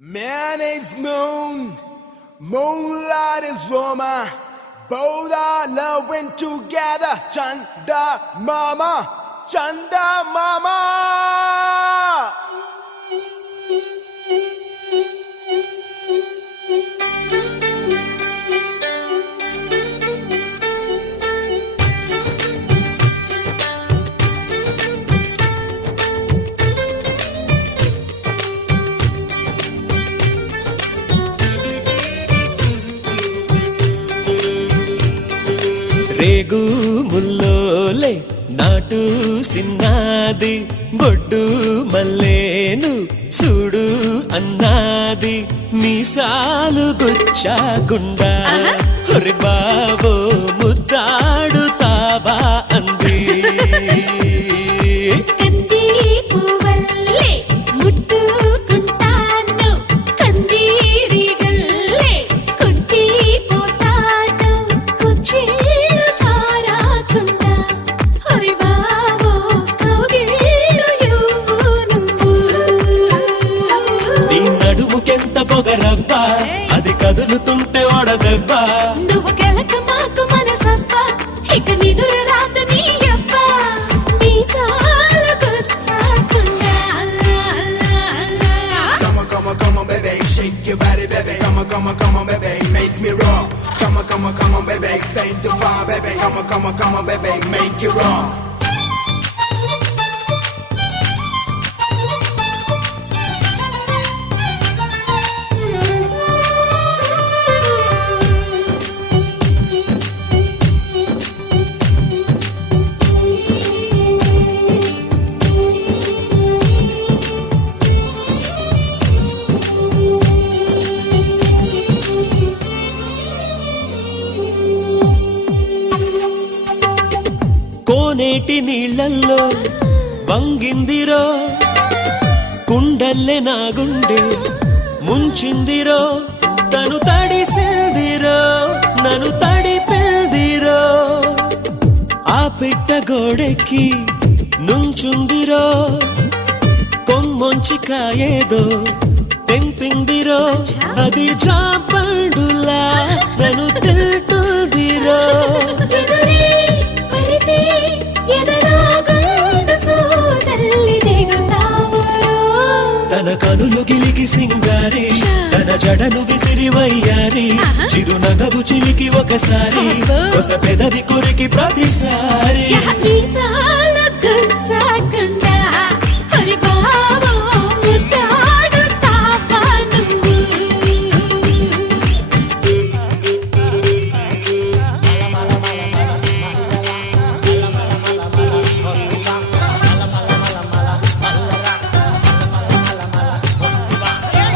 Man is moon, moonlight is woman. Both are loving together. Chanda mama, Chanda mama. రేగు ముల్లోలే నాటు సిన్నాది బొడ్డు మల్లేను చూడు అన్నాది మీసాలు గుచ్చాకుండా హరి బాబో ముద్దాడుతావా అంది పొగరబ్బా అది కదులుతుంటే ఓడదెబ్బా నువ్వు గెలక మాకు మనసబ్బా ఇక నిదుర రాదు నీ అబ్బా మీసాలు గుచ్చాకుండా Come on, baby, shake your body, baby. Come on, baby, make me raw. Come on, baby, say the fire, baby. Come on, baby, make it raw. కోనేటి నీళ్ళల్లో వంగిందిరో కుండల్లే నా గుండె ముంచిందిరో తను తడిసిందిరో నన్ను తడిపిందిరో ఆ పెట్ట గోడెక్కి నుంచుందిరో కొమ్మొంచి కాయేదో తెంపిందిరో అది జాపండులా నన్ను తింటుందిరో తన కనులు గిలికి సింగారి తన జడను విసిరి వయ్యారి చిరునగవు చిలికి ఒకసారి కొస పెదవి కొరికి ప్రతిసారి